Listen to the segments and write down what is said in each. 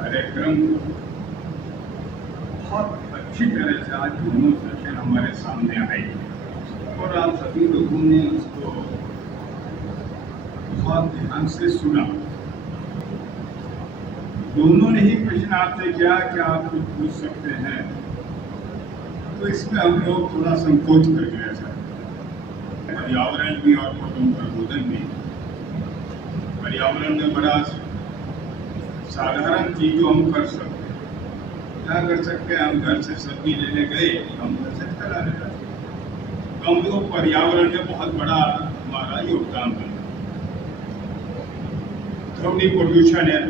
कार्यक्रम बहुत अच्छी तरह से आज दोनों सेशन हमारे सामने आए और आप सभी लोगों ने उसको बहुत ध्यान से सुना। दोनों ने ही प्रश्न आपसे किया कि आप कुछ पूछ सकते हैं, तो इसमें हम लोग थोड़ा संकोच कर गए सर। पर्यावरण भी और कुटुंब प्रबोधन भी। पर्यावरण में बड़ा साधारण चीज जो हम कर सकते हैं, क्या कर सकते हैं? हम घर से सब्जी लेने गए, हम घर से चला ले जाते, तो हम लोग पर्यावरण में बहुत बड़ा हमारा योगदान है। ध्वनि प्रदूषण है,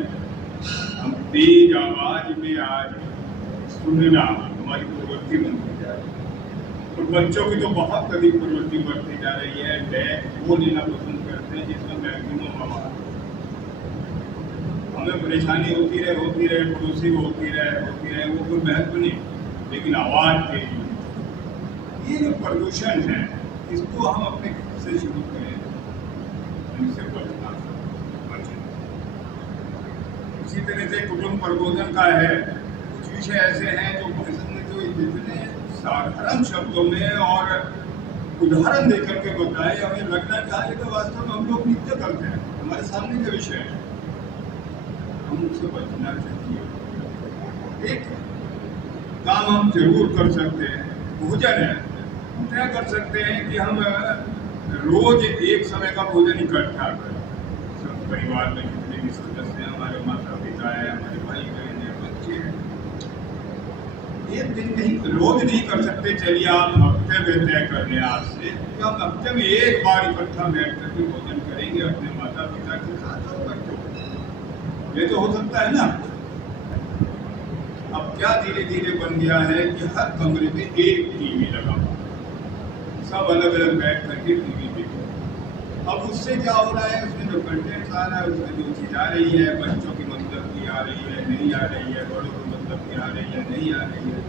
हम तेज आवाज में आज सुनना हमारी प्रवृत्ति बनती जा रही है। और बच्चों की तो बहुत अधिक प्रवृत्ति बढ़ती जा रही है। बैग वो लेना पसंद करते हैं जिसमें मैक्सिमम आवाज। हमें परेशानी होती रहे, पड़ोसी को होती रहे, वो कोई महत्व नहीं, लेकिन आवाज तेज। ये जो प्रदूषण है, इसको हम अपने घर से शुरू करें, इनसे बचना बचें। इसी तरह से कुटुंब प्रबोधन का है, कुछ विषय ऐसे हैं जो भाषण में जो जितने साधारण शब्दों में और उदाहरण देकर के बताए, हमें लगना चाहिए कि वास्तव में हम लोग नित्य करते हैं, हमारे सामने के विषय है, हम उससे बचना चाहिए। एक काम हम जरूर कर सकते हैं, भोजन है। हम क्या कर सकते हैं कि हम रोज एक समय का भोजन इकट्ठा करें। सब परिवार में जितने भी सदस्य हैं, हमारे माता पिता है, हमारे भाई बहन है, बच्चे हैं, एक दिन नहीं, रोज नहीं कर सकते। चलिए आप हफ्ते में तय कर लें आज से कि हम हफ्ते में एक बार इकट्ठा बैठ करके भोजन करेंगे अपने माता पिता के साथ और बच्चों। ये तो हो सकता है ना। अब क्या धीरे धीरे बन गया है कि हर कमरे में एक टीवी लगा हुआ, सब अलग अलग बैठ करके टीवी देखते। अब उससे क्या हो रहा है, उसमें जो कंटेंट आ रहा है, उसमें जो चीज आ रही है, बच्चों की मतलब की आ रही है, नहीं आ रही है, बड़ों की मतलब की आ रही है, नहीं आ रही है,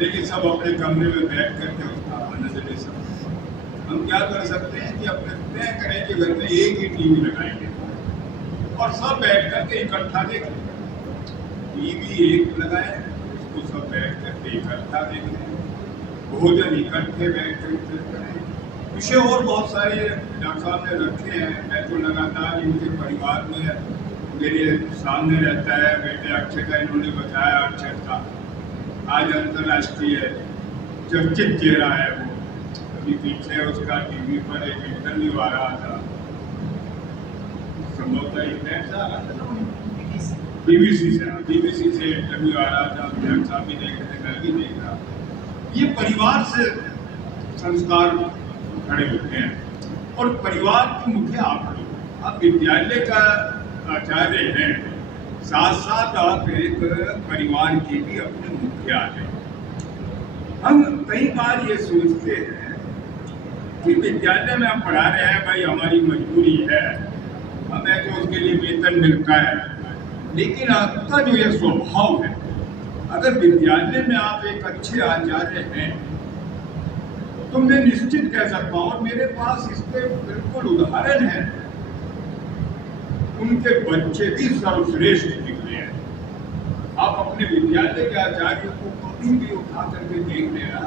लेकिन सब अपने कमरे में बैठ करके उसका आनंद ले सकते हैं। हम क्या कर सकते हैं कि अपने तय करें कि घर में एक ही टीवी लगाएंगे और सब बैठ करके इकट्ठा देखें। टीवी एक लगाए, उसको सब बैठ करके इकट्ठा देखें, भोजन इकट्ठे बैठ करके करें। विषय और बहुत सारे डॉक्टर साहब ने रखे हैं। मैं तो लगातार इनके परिवार में मेरे सामने रहता है। बेटे अक्षय का इन्होंने बताया, अक्षय का आज अंतर्राष्ट्रीय चर्चित चेहरा है वो। अभी पीछे उसका टीवी पर एक इंटरव्यू आ रहा था, संभवतः बीबीसी से इंटरव्यू आ रहा था। डॉक्टर साहब भी देख रहे थे, मैं भी देख रहा। ये परिवार से संस्कार खड़े होते हैं और परिवार के मुख्य आप लोग। आप विद्यालय का आचार्य हैं, साथ साथ आप एक परिवार के भी अपने मुखिया हैं। हम कई बार ये सोचते हैं कि विद्यालय में हम पढ़ा रहे हैं, भाई हमारी मजबूरी है, हमें तो उसके लिए वेतन मिलता है, लेकिन आपका जो ये स्वभाव है, अगर विद्यालय में आप एक अच्छे आचार्य हैं तो मैं निश्चित कह सकता हूँ, और मेरे पास इसके बिल्कुल उदाहरण है, उनके बच्चे भी सर्वश्रेष्ठ निकले हैं। आप अपने विद्यालय के आचार्य को कभी भी उठा करके देख लेना,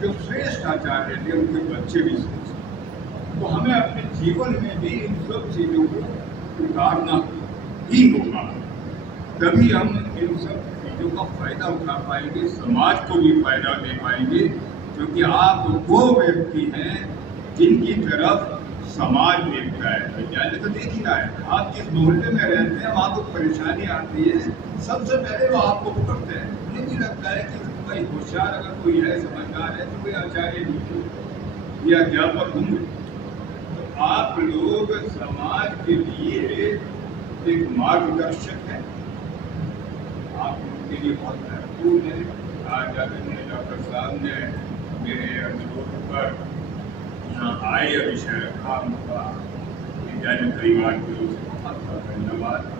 जो श्रेष्ठ आचार्य थे उनके बच्चे भी श्रेष्ठ। तो हमें अपने जीवन में भी इन सब चीजों को उतारना ही होगा, तभी हम इन सब चीजों का फायदा उठा पाएंगे, समाज को भी फायदा दे पाएंगे। क्योंकि आप वो व्यक्ति हैं जिनकी तरफ समाज देखता है। विद्यालय तो देख ही रहा है, आप जिस मोहल्ले में रहते हैं वहाँ को परेशानी आती है, सबसे पहले वो आपको पकड़ते हैं। उन्हें भी लगता है कि भाई होशियार अगर कोई है, समझदार है, तो कोई आचार्य नहीं या अध्यापक होंगे। तो आप लोग समाज के लिए एक मार्गदर्शक है, आप उनके लिए बहुत महत्वपूर्ण है। आज डॉक्टर साहब ने मेरे अनुरोध पर यहाँ आए, विषय रखा, उनका विद्यालय परिवार की ओर से बहुत बहुत धन्यवाद।